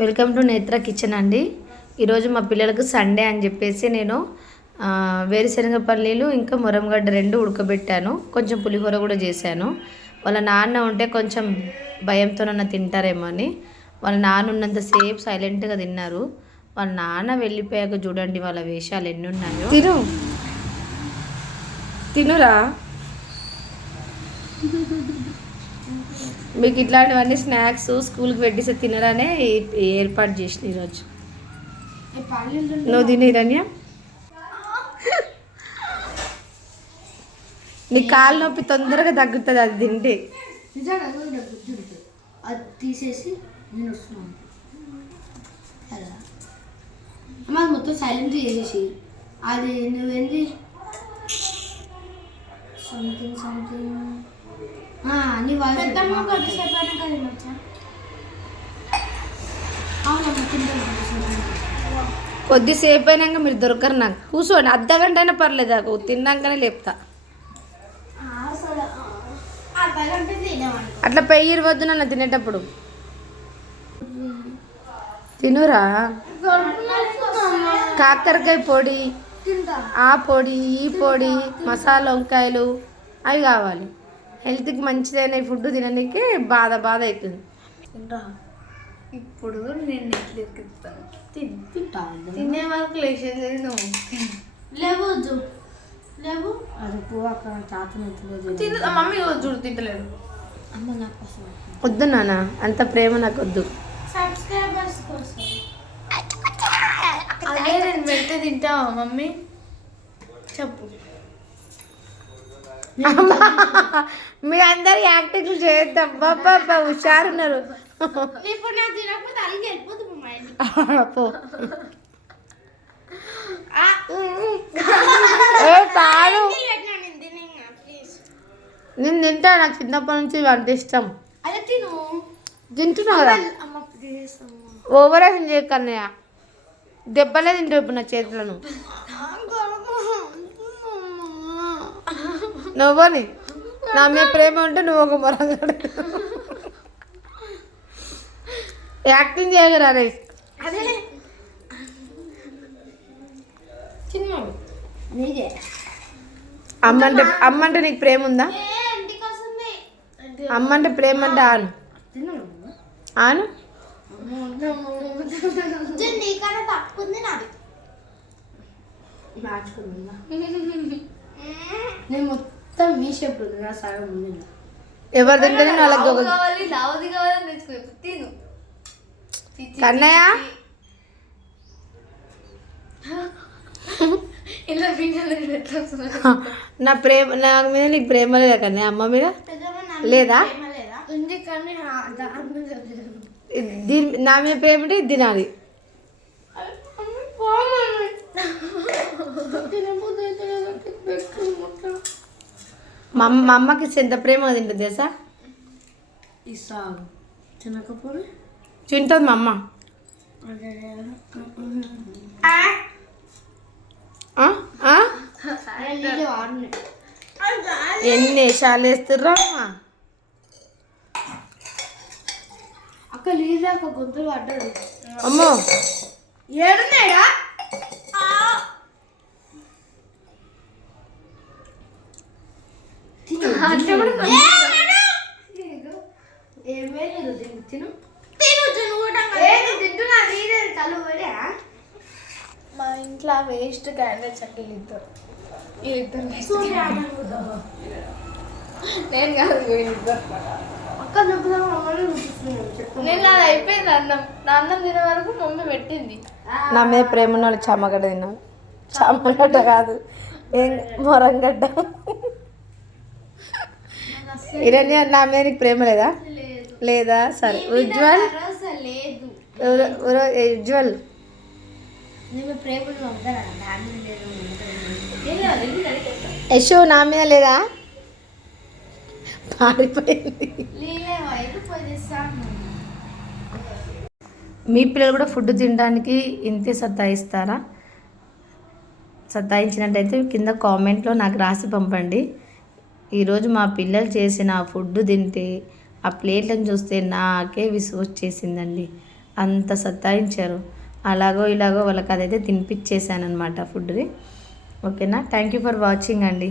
Welcome to నేత్ర kitchen అండి. ఈరోజు మా పిల్లలకు సండే అని చెప్పేసి నేను వేరుశనగ పల్లీలు ఇంకా మురంగడ్డ రెండు ఉడకబెట్టాను. కొంచెం పులిహోర కూడా చేశాను. వాళ్ళ నాన్న ఉంటే కొంచెం భయంతోనన్నా తింటారేమో అని. వాళ్ళ నాన్న ఉన్నంతసేపు సైలెంట్గా తిన్నారు. వాళ్ళ నాన్న వెళ్ళిపోయాక చూడండి వాళ్ళ వేషాలు ఎన్ని ఉన్నాయో తిను. తినురా. మీకు ఇట్లాంటివన్నీ స్నాక్స్ స్కూల్కి పెట్టిస్తే ఈ ఏర్పాటు చేసిన ఈరోజు. నువ్వు తిని రణ్య నీ కాలు నొప్పి తొందరగా తగ్గుతుంది అది తింటే. అది తీసేసి నేను వస్తున్నాను. అమ్మ మొత్తం సైలెంట్ చేసేసి. అది నువ్వేంది సంథింగ్ సంథింగ్ కొద్దిసేపు అయినాక మీరు దొరకరు నాకు. కూర్చోండి అర్ధ గంట అయినా పర్లేదు నాకు. తిన్నాకనే లేపుతా. అట్లా పెయ్యి వద్దు నన్ను తినేటప్పుడు. తినురా? కాకరకాయ పొడి ఆ పొడి ఈ పొడి మసాలా వంకాయలు అవి కావాలి. హెల్త్కి మంచిదైన ఈ ఫుడ్ తినడానికి బాధ బాధ అవుతుంది ఇప్పుడు నేను ఎట్లా ఎక్కిస్తాను తింటా. తినే వరకు లేచేది నువ్వు. లేవు. లేవు. అది పువ్వు అక్కడ తాత తిను. ఆ మమ్మీ చూడు తింటలేడు అమ్మ నాకు కోసం వద్దు నాన్న అంత ప్రేమ నాకు వద్దు. సబ్స్క్రైబర్స్ కోసం. అదే నేను పెడితే తింటావా మమ్మీ? చెప్పు. మీ అందరు యాక్టింగ్ చేద్దాం. బాబా హుషారున్నారు ఏ కాదు నేను తింటా నాకు చిన్నప్పటి నుంచి వంట ఇష్టం. తింటున్నా కదా? ఓవర్ యాక్షన్ చేయకన్నయ్య దెబ్బలే తింటావు ఇప్పుడు నా చేతులను. నువ్వని? నా మీద ప్రేమ ఉంటే నువ్వు ఒక మొరంగాడు యాక్టింగ్ చేయగరా రే అదే చిన్న నీకే అమ్మంటే అమ్మంటే నీకు ప్రేమ ఉందా? అమ్మంటే ప్రేమ అంటే ఆను. ఆను? నేను మొత్తం మీ షేప్ ఉంది నా సగం ఉంది ఎవరు వాళ్ళకి ఒక కావాలి లావుది కావాలని తెచ్చుకో తిను. కన్నయ్య? ఇలా? నా ప్రేమ నా మీద నీకు ప్రేమ లేదా కన్నయ్య? అమ్మ మీద? లేదా? దాని నా మీద ప్రేమ ఉంటే ఇది తినాలి. మా అమ్మ మా అమ్మకి ఎంత ప్రేమ తింటుంది తెలుసా? తినకపోతే? తింటుంది మా అమ్మ? ఎన్ని వేషాలు వేస్తుర్రా అక్క లీజా ఒక గొంతులు పడ్డాడు అమ్మో. ఏడున్నాడా అట్లా కూడా ఏమే లేదు తిను తిను తిను తిను ఏది తింటున్నా నీదే తల పడా మా ఇంట్లో వేస్ట్ క్యాండిడేట్స్ అట్లా ఇద్దరు. waste. నేను కాదు అక్క నేను నాది అయిపోయింది అన్నం. నా అన్నం తినే వరకు మమ్మీ పెట్టింది. నా మీద ప్రేమ వాళ్ళు చామగడ్డ తిన్నాను చామగడ్డ కాదు. ఏం మొరంగడ్డ. ఇరణ్య నా మీద నీకు ప్రేమ లేదా? లేదా? సరే. ఉజ్వల్? ఉజ్వల్? యశు నా మీద లేదా? పారిపోయింది. మీ పిల్లలు కూడా ఫుడ్ తినడానికి ఇంతే సతాయిస్తారా? సతాయించినట్టయితే కింద కామెంట్లో నాకు రాసి పంపండి. ఈరోజు మా పిల్లలు చేసిన ఆ ఫుడ్ తింటే ఆ ప్లేట్లను చూస్తే నాకే విసుగు వచ్చేసిందండి. అంత సత్తాయించారు అలాగో ఇలాగో వాళ్ళకి అదైతే తినిపించేశాను అనమాట ఫుడ్ని ఓకేనా? థ్యాంక్ యూ ఫర్ వాచింగ్ అండి.